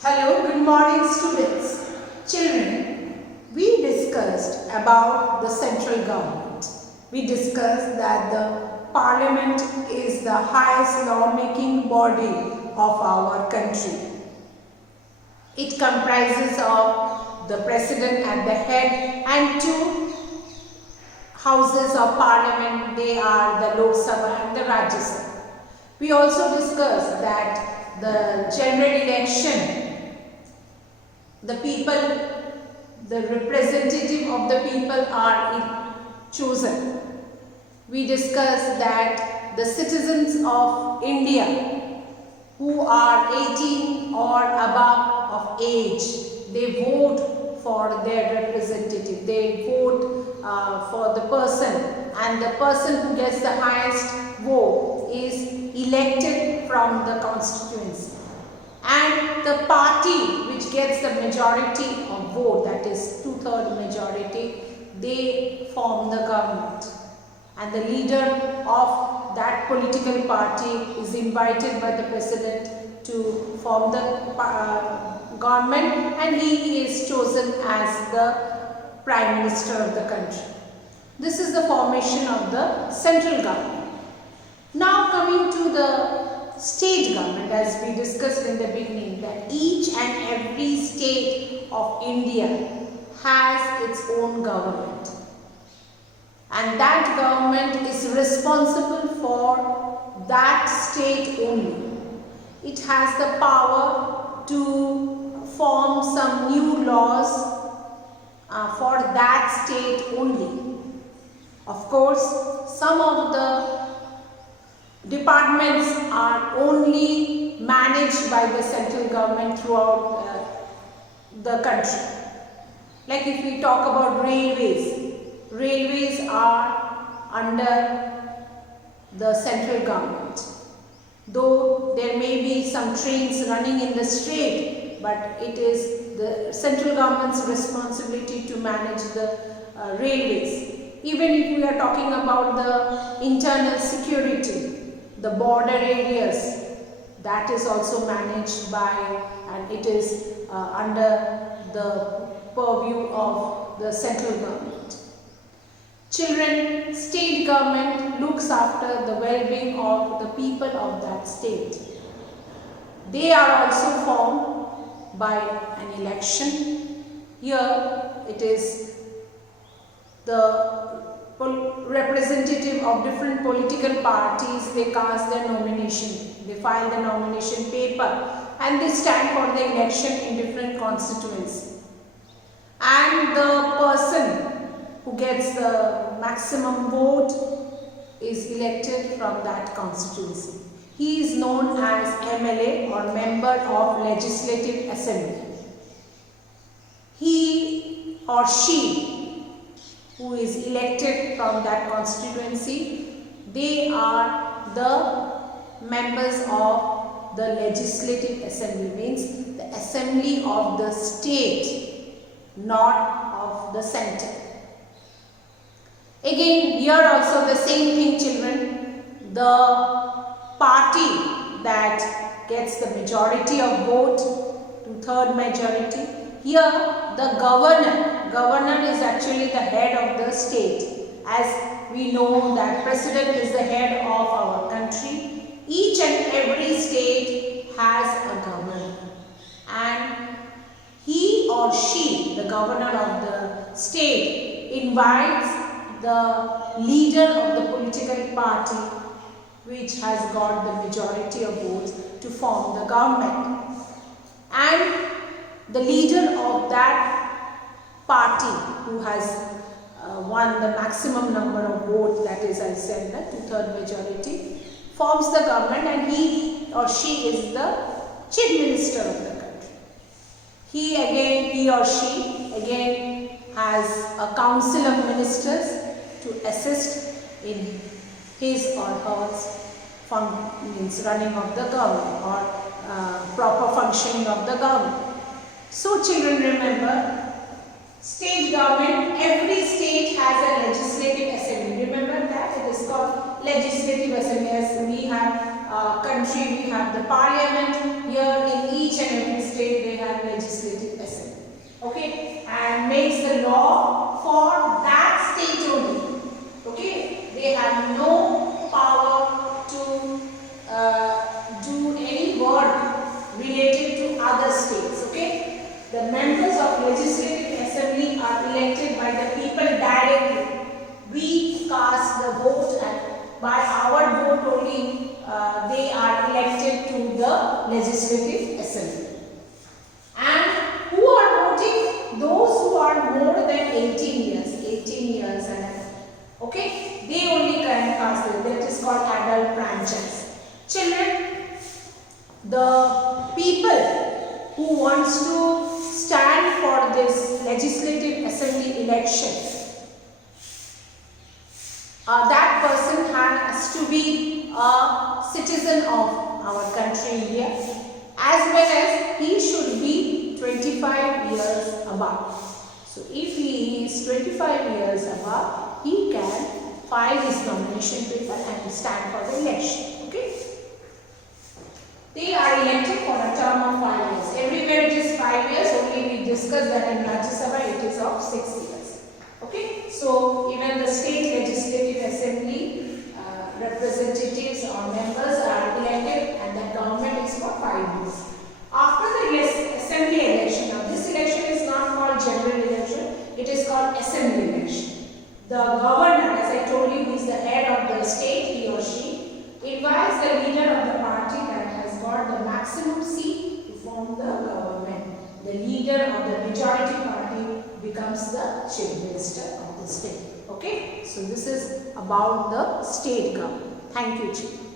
Hello, good morning students. Children, we discussed about the central government. We discussed that the parliament is the highest lawmaking body of our country. It comprises of the president at the head and two houses of parliament. They are the Lok Sabha and the Rajya Sabha. We also discussed that the general election, the people, the representative of the people are chosen. We discussed that the citizens of India who are 18 or above of age, they vote for their representative. They vote for the person, and the person who gets the highest vote is elected from the constituency. And the party which gets the majority of vote, that is 2/3 majority, they form the government. And the leader of that political party is invited by the president to form the government, and he is chosen as the prime minister of the country. This is the formation of the central government. Now coming to the state government, as we discussed in the beginning, that each and every state of India has its own government, and that government is responsible for that state only. It has the power to form some new laws for that state only. Of course, some of the departments are only managed by the central government throughout the country. Like if we talk about railways, railways are under the central government. Though there may be some trains running in the state, but it is the central government's responsibility to manage the railways. Even if we are talking about the internal security, the border areas, that is also managed by, and it is under the purview of the central government. Children, state government looks after the well-being of the people of that state. They are also formed by an election. Here it is the representative of different political parties. They cast their nomination, they file the nomination paper, and they stand for the election in different constituencies. And the person who gets the maximum vote is elected from that constituency. He is known as MLA, or Member of Legislative Assembly. He or she who is elected from that constituency, they are the members of the Legislative Assembly, means the assembly of the state, not of the center. Again, here also the same thing, children. The party that gets the majority of vote, 2/3 majority. Here the governor is actually the head of the state. As we know that president is the head of our country. Each and every state has a governor, and he or she, the governor of the state, invites the leader of the political party which has got the majority of votes to form the government. And the leader of that party who has won the maximum number of votes, that is, I said, the 2/3 majority, forms the government, and he or she is the chief minister of the country. He or she again has a council of ministers to assist in his or her running of the government, or proper functioning of the government. So children, remember, state government, every state has a legislative assembly. Remember that it is called legislative assembly, as we have country we have the parliament. Here in each and every state they have legislative assembly. Okay, and makes the law for that state only. Okay, they have no power to do any work related to other states. Okay, the members of legislative assembly are elected by the people directly. We cast the vote, and by our vote only they are elected to the legislative assembly. And who are voting? Those who are more than 18 years and above. Okay, they only can cast it. That is called adult franchise. Children, the people who wants to stand for this legislative assembly election, that person has to be a citizen of our country India, as well as he should be 25 years above. So if he is 25 years above, he can file his nomination paper and stand for the election. Okay? They are elected for a term of 5 years. Everywhere it is 5 years, only we discussed that in Rajya Sabha it is of 6 years. Okay? So even the state legislative assembly representatives or members are elected, and the government is for 5 years. After the assembly election, now this election is not called general election, it is called assembly election. The governor, as I told you, is the head of the state, he or she, invites the leader of the party that has got the maximum seat to form the government. The leader of the majority party becomes the chief minister of the state. Okay, so this is about the state government. Thank you, children.